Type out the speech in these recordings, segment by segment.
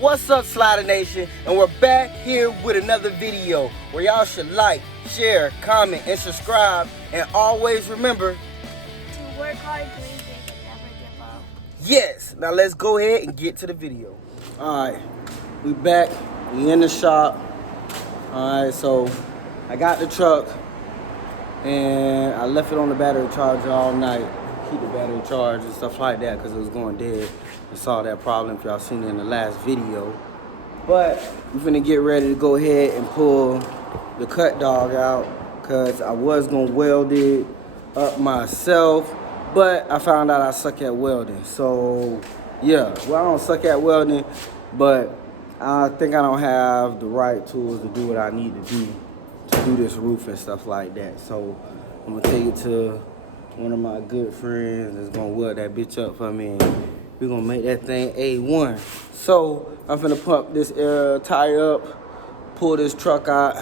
What's up, Slider Nation? And we're back here with another video where y'all should like, share, comment, and subscribe. And always remember to work hard, dream big, and never give up. yes. Now let's go ahead and get to the video. Alright, we back. We in the shop. Alright, so I got the truck and I left it on the battery charger all night. Keep the battery charged and stuff like that because it was going dead. I saw that problem if y'all seen it in the last video. But we're finna get ready to go ahead and pull the cut dog out because I was gonna weld it up myself, but I found out I suck at welding. So yeah, well, I don't suck at welding, but I think I don't have the right tools to do what I need to do this roof and stuff like that. So I'm gonna take it to one of my good friends that's gonna weld that bitch up for me. We're gonna make that thing A1. So I'm finna pump this tire up, pull this truck out,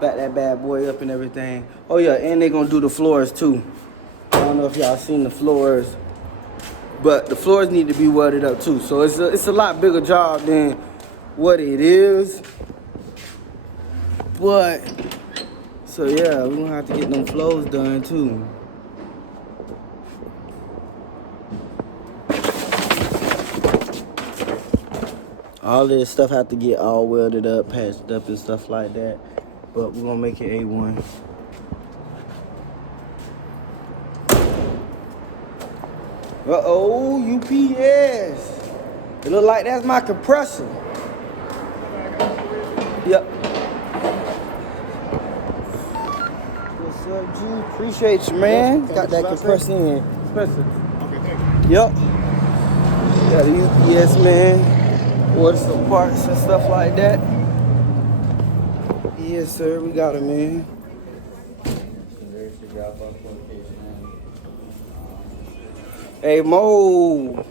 back that bad boy up and everything. Oh yeah, and they gonna do the floors too. I don't know if y'all seen the floors, but the floors need to be welded up too. So it's a lot bigger job than what it is. But, so yeah, we're gonna have to get them floors done too. All this stuff have to get all welded up, patched up and stuff like that. But we're gonna make it A1. Uh-oh, UPS. It look like that's my compressor. Yep. What's up, G? Appreciate you, man. Got that compressor in. Compressor. Okay, thank you. Yep. Got a UPS, man. Order some parts and stuff like that. Yes, sir. We got it, man. Hey, Mo.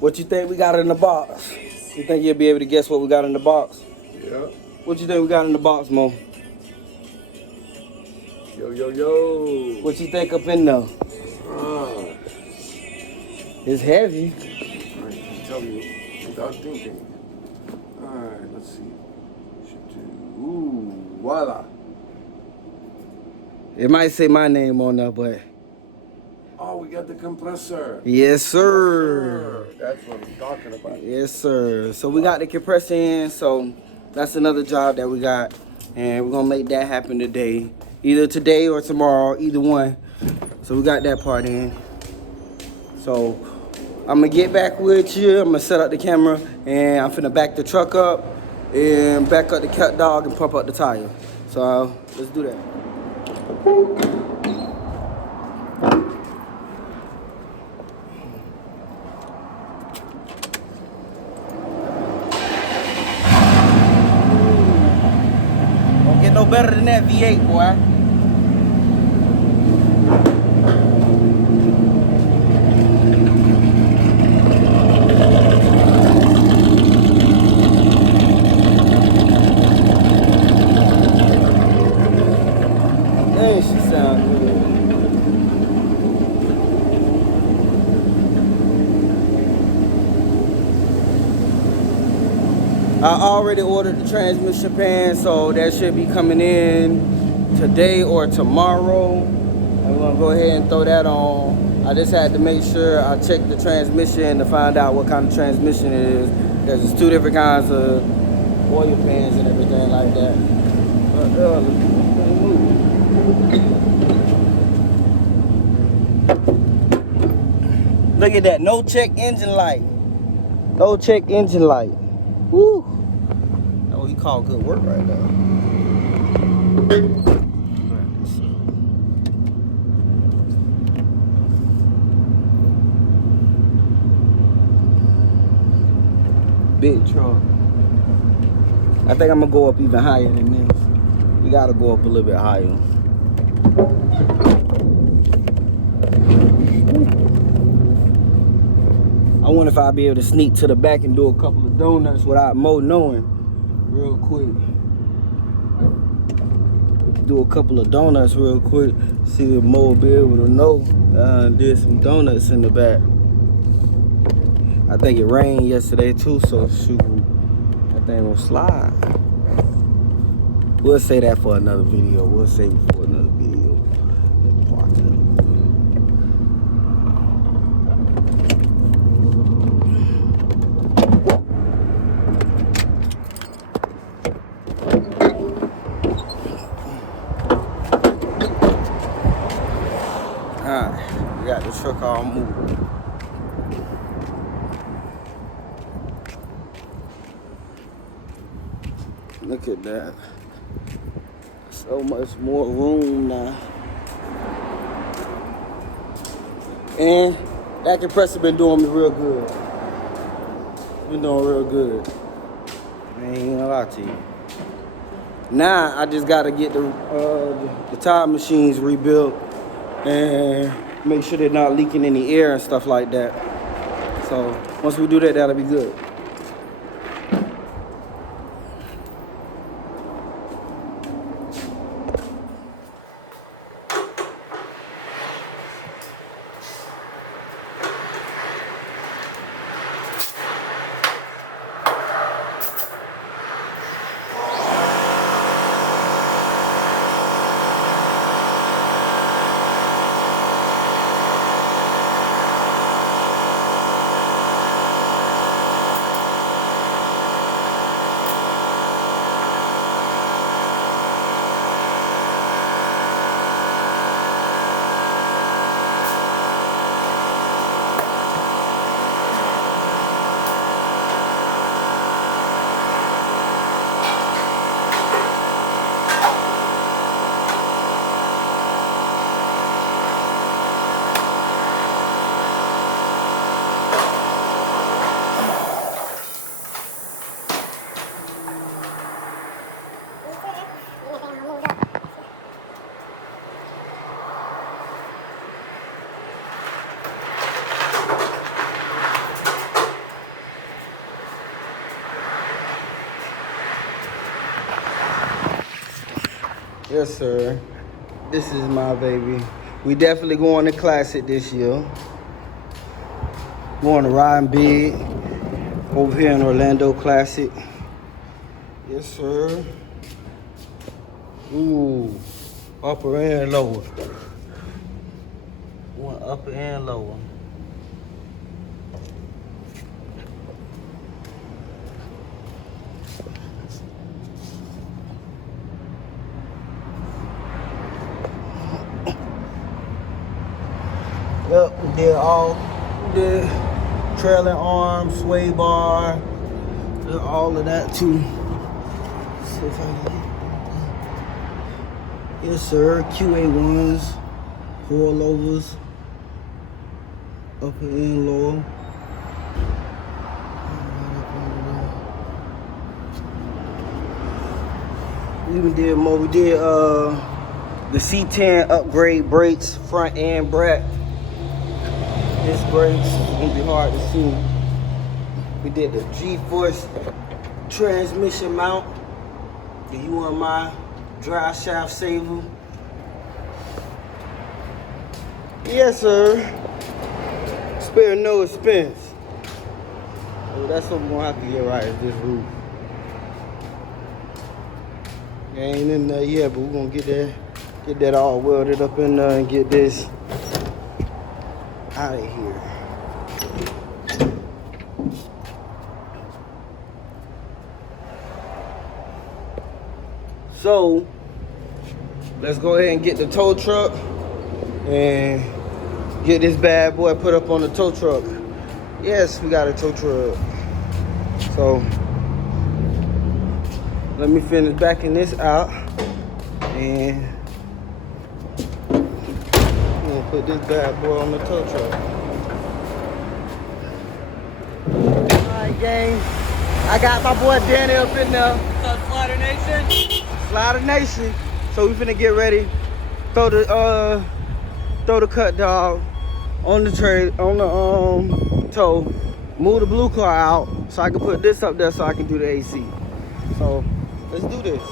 What you think we got in the box? You think you'll be able to guess what we got in the box? Yeah. What you think we got in the box, Mo? Yo, yo, yo. What you think up in there? It's heavy. I can tell you without thinking. Alright, let's see. Should do. Ooh, voila. It might say my name on there, but Oh, we got the compressor. yes, sir. That's what I'm talking about. Yes, sir. So we got the compressor in, so that's another job that we got, and we're gonna make that happen today, either today or tomorrow, either one. So we got that part in. So I'm gonna get back with you. I'm gonna set up the camera, and I'm finna back the truck up and back up the cut dog and pump up the tire. So let's do that. No better than that V8, boy. Dang, she sound good. I already ordered the transmission pan, so that should be coming in today or tomorrow. I'm gonna go ahead and throw that on. I just had to make sure I checked the transmission to find out what kind of transmission it is, because there's two different kinds of oil pans and everything like that. Look at that, no check engine light. No check engine light. Woo! That's what you call good work right now. Big truck. I think I'm gonna go up even higher than this. We gotta go up a little bit higher. I wonder if I'll be able to sneak to the back and do a couple of donuts without Mo knowing real quick. Do a couple of donuts real quick. See if Mo will be able to know. Did some donuts in the back. I think it rained yesterday too, so shoot, that thing gonna slide. We'll say that for another video. We'll save it for another video. Alright, we got the truck all moving. Look at that. So much more room now. And that compressor been doing me real good. Been doing real good. I ain't gonna lie to you. Now I just gotta get the tire machines rebuilt and make sure they're not leaking any air and stuff like that. So once we do that, that'll be good. Yes, sir. This is my baby. We definitely going to Classic this year. Going to riding big over here in Orlando Classic. Yes, sir. Ooh, upper and lower. One upper and lower. Yep, we did trailing arm, sway bar, did all of that too. See if I can get. Yes, sir. QA1s, coilovers, upper and lower. We even did more. We did the C10 upgrade brakes, front and back. This brakes is gonna be hard to see. We did the G-force transmission mount, the UMI drive shaft saver. Yes, sir. Spare no expense. So that's what we're gonna have to get right, is this roof. It ain't in there yet, but we're gonna get that all welded up in there and get this out of here. So let's go ahead and get the tow truck and get this bad boy put up on the tow truck. Yes, we got a tow truck. So let me finish backing this out and put this bad boy on the tow truck. Alright, gang. I got my boy Danny up in there. What's up, Slider Nation? Slider Nation. So we finna get ready. Throw the cut dog on the tow. Move the blue car out so I can put this up there so I can do the AC. So let's do this.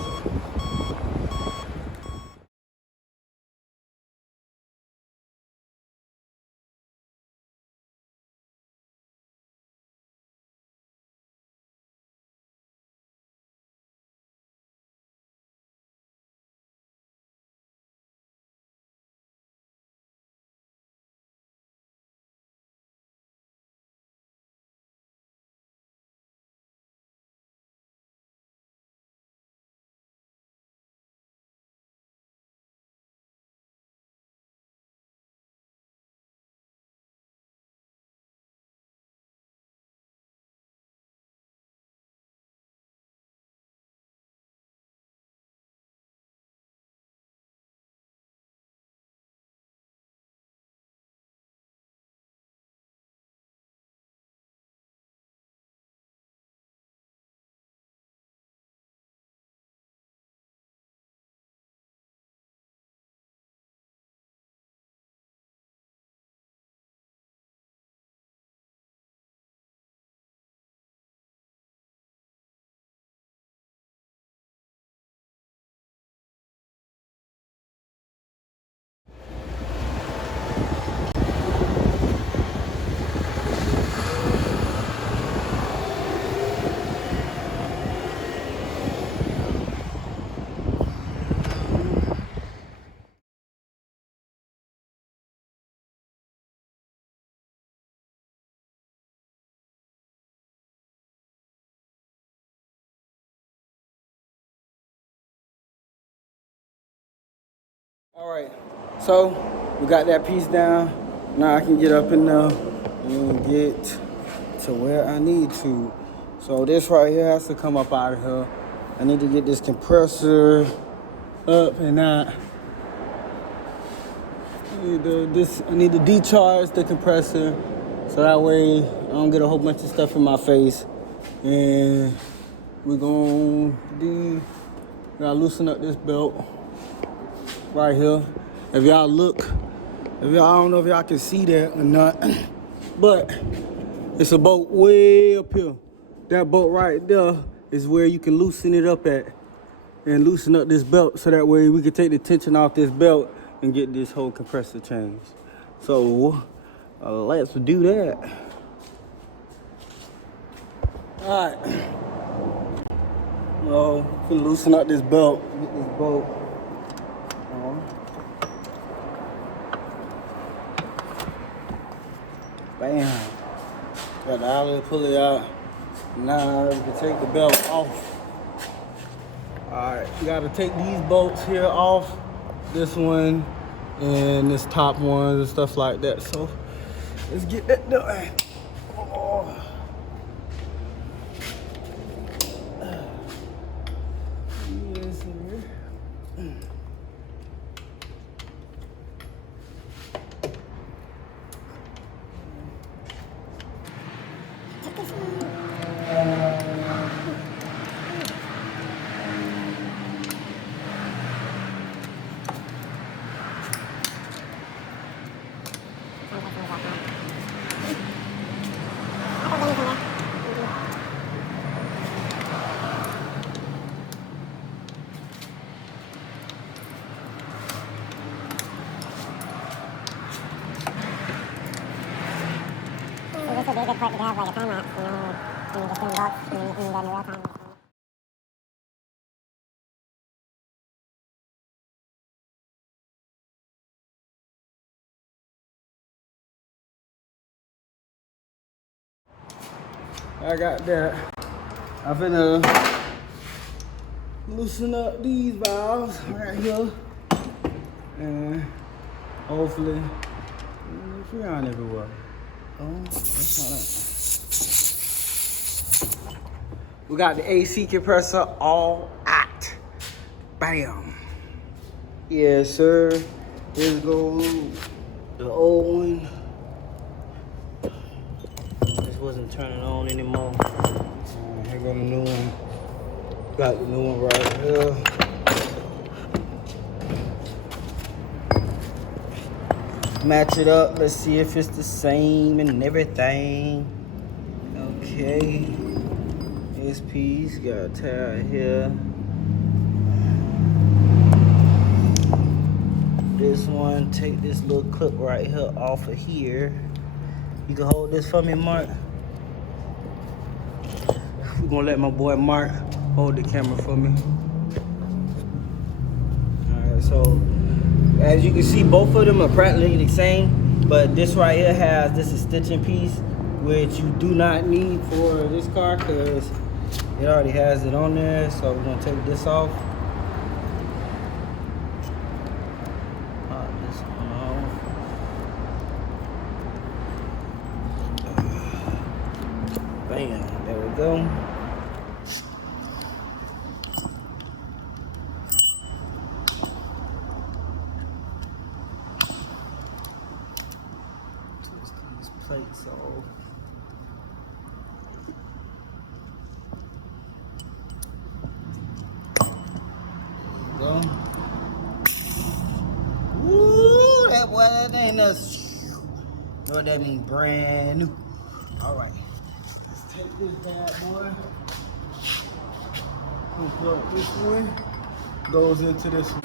All right, so we got that piece down. Now I can get up in there and get to where I need to. So this right here has to come up out of here. I need to get this compressor up and out. I need to decharge the compressor so that way I don't get a whole bunch of stuff in my face. And we're gonna loosen up this belt right here. If y'all look, I don't know if y'all can see that or not, but it's a bolt way up here. That bolt right there is where you can loosen it up at and loosen up this belt so that way we can take the tension off this belt and get this whole compressor changed. So let's do that. All right. Well, we can loosen up this belt, get this bolt. Bam. Got the outlet, pull it out. Now we can take the belt off. Alright, you gotta take these bolts here off. This one and this top one and stuff like that. So let's get that done. Oh. Yes, sir. This would be a good part to have like a time lapse, you know, when you're just doing bolts and you go in real time. I got that. I'm finna loosen up these valves right here. And hopefully, free on everywhere. Oh, that's not it. We got the AC compressor all out. Bam. Yes, sir. Here goes the old one. This wasn't turning on anymore. Here go the new one. Got the new one right here. Match it up. Let's see if it's the same and everything. Okay. This piece got a tie here. This one, take this little clip right here off of here. You can hold this for me, Mark. We're gonna let my boy Mark hold the camera for me. Alright, so as you can see, both of them are practically the same, but this right here has this is stitching piece, which you do not need for this car because it already has it on there. So we're gonna take this off. Pop this one off. Bam, there we go. Plates off. There you go. Woo! That boy, that ain't us. Know what that means? Brand new. All right. Let's take this bad boy. Plug this one. Goes into this one.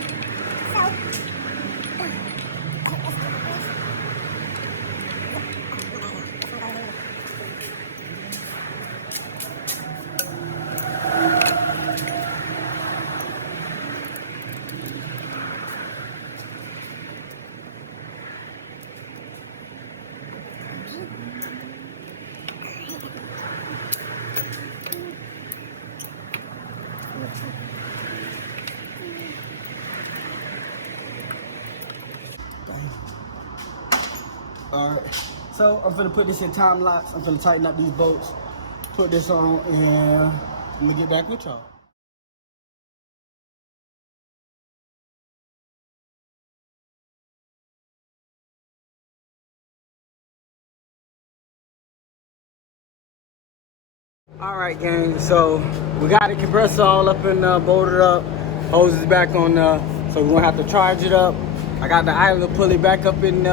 Alright, so I'm gonna put this in time lapse. I'm gonna tighten up these bolts, put this on, and I'm gonna get back with y'all. Alright gang, so we got the compressor all up and bolted up. Hose is back on, so we're gonna have to charge it up. I got the idler pulley back up in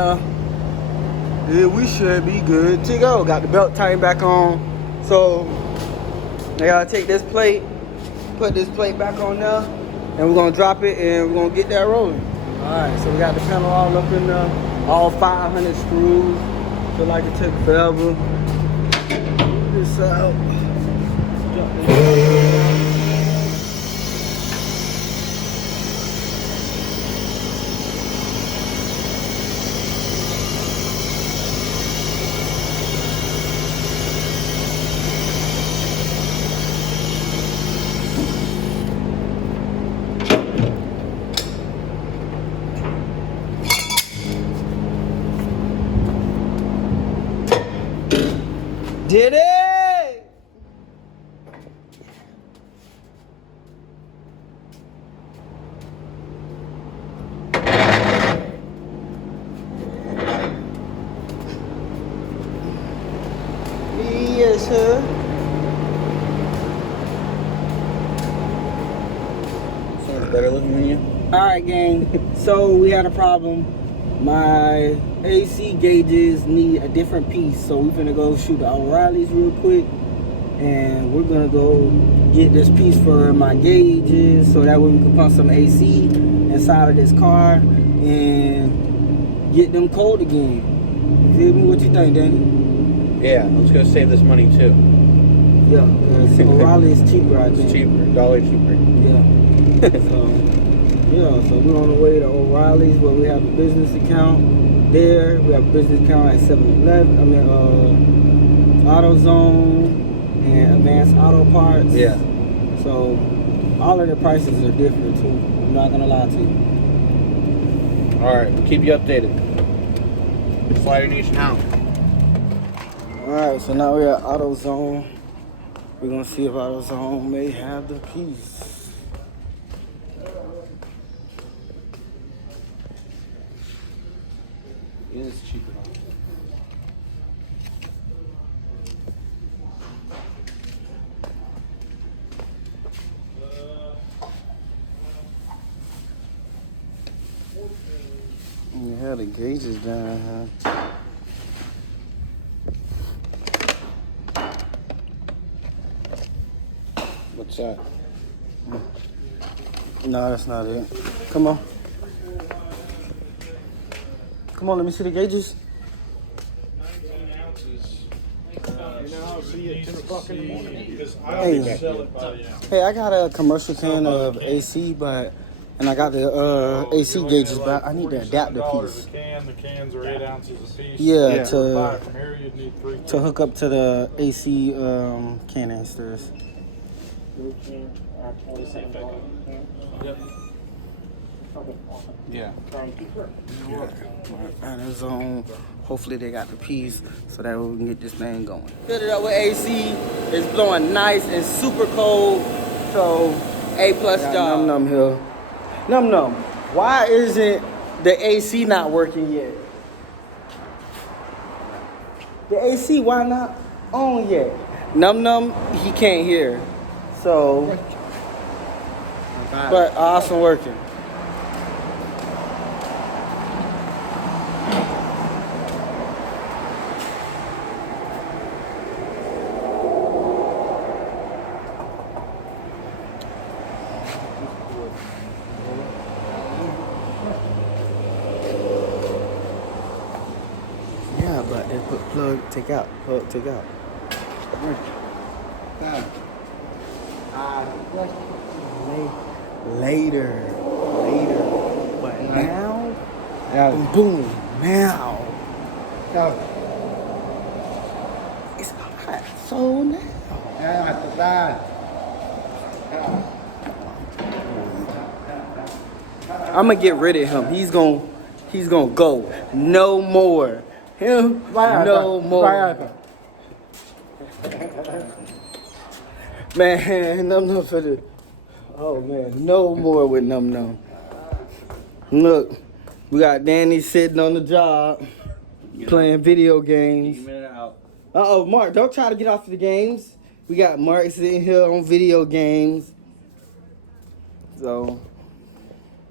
yeah, we should be good to go. Got the belt tightened back on. So I gotta take this plate, put this plate back on there, and we're gonna drop it and we're gonna get that rolling. Alright, so we got the panel all up in there, all 500 screws. Feel like it took forever. Get this out. Drop this out. Did it! Yes, sir. Sounds better looking than you. All right, gang. So we had a problem. My AC gauges need a different piece, so we're gonna go shoot the O'Reilly's real quick, and we're gonna go get this piece for my gauges, so that way we can pump some AC inside of this car and get them cold again. You feel me? What you think, Danny? Yeah, let's go save this money too. Yeah, because O'Reilly is cheaper, I think. It's cheaper, $1 cheaper. Yeah. So we're on the way to O'Reilly's, where we have a business account there. We have a business account at 7-Eleven. I mean, AutoZone and Advanced Auto Parts. Yeah. So all of the prices are different too. I'm not gonna lie to you. All right, we'll keep you updated. Slider Nation out. All right, so now we're at AutoZone. We're gonna see if AutoZone may have the piece. It is cheaper. You had the gauges down, huh? What's that? No, that's not it. Come on. Come on, let me see the gauges. 19 ounces. I'll see you at 10 o'clock in the morning. Because I Hey. don't sell it by the ounce. Hey, I got a commercial can of AC, and I got the AC gauges, but I need the adapter piece. $46 a can. The cans are 8 ounces a piece. Yeah, Yeah. To buy it from here, you'd need 3. to hook up to the AC canisters. Yep. Yeah. AutoZone. Hopefully they got the piece so that we can get this thing going. Fit it up with AC. It's blowing nice and super cold. So A+ job. Num here. Num. Why isn't the AC not working yet? The AC, why not on yet? Num, he can't hear. So, but awesome working. Yeah, but they put plug, take out, plug, take out. Later. But now, boom, now. It's hot. So now. I'm gonna get rid of him. He's gonna go. No more. him no more. Man, num for the. Oh man, no more with num. Look, we got Danny sitting on the job playing video games. Uh-oh, Mark, don't try to get off the games. We got Mark sitting here on video games. So,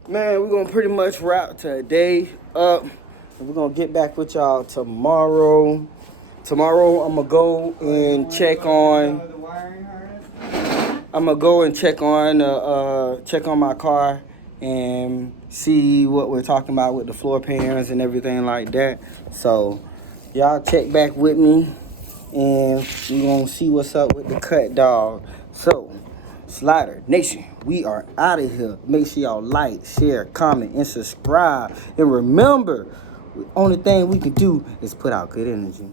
man, we're going to pretty much wrap today up. And we're going to get back with y'all tomorrow. Tomorrow, I'm going to go and check on... I'm going to go and check on my car and see what we're talking about with the floor pans and everything like that. So, y'all check back with me. And we're going to see what's up with the cut dog. So, Slider Nation, we are out of here. Make sure y'all like, share, comment, and subscribe. And remember, the only thing we can do is put out good energy.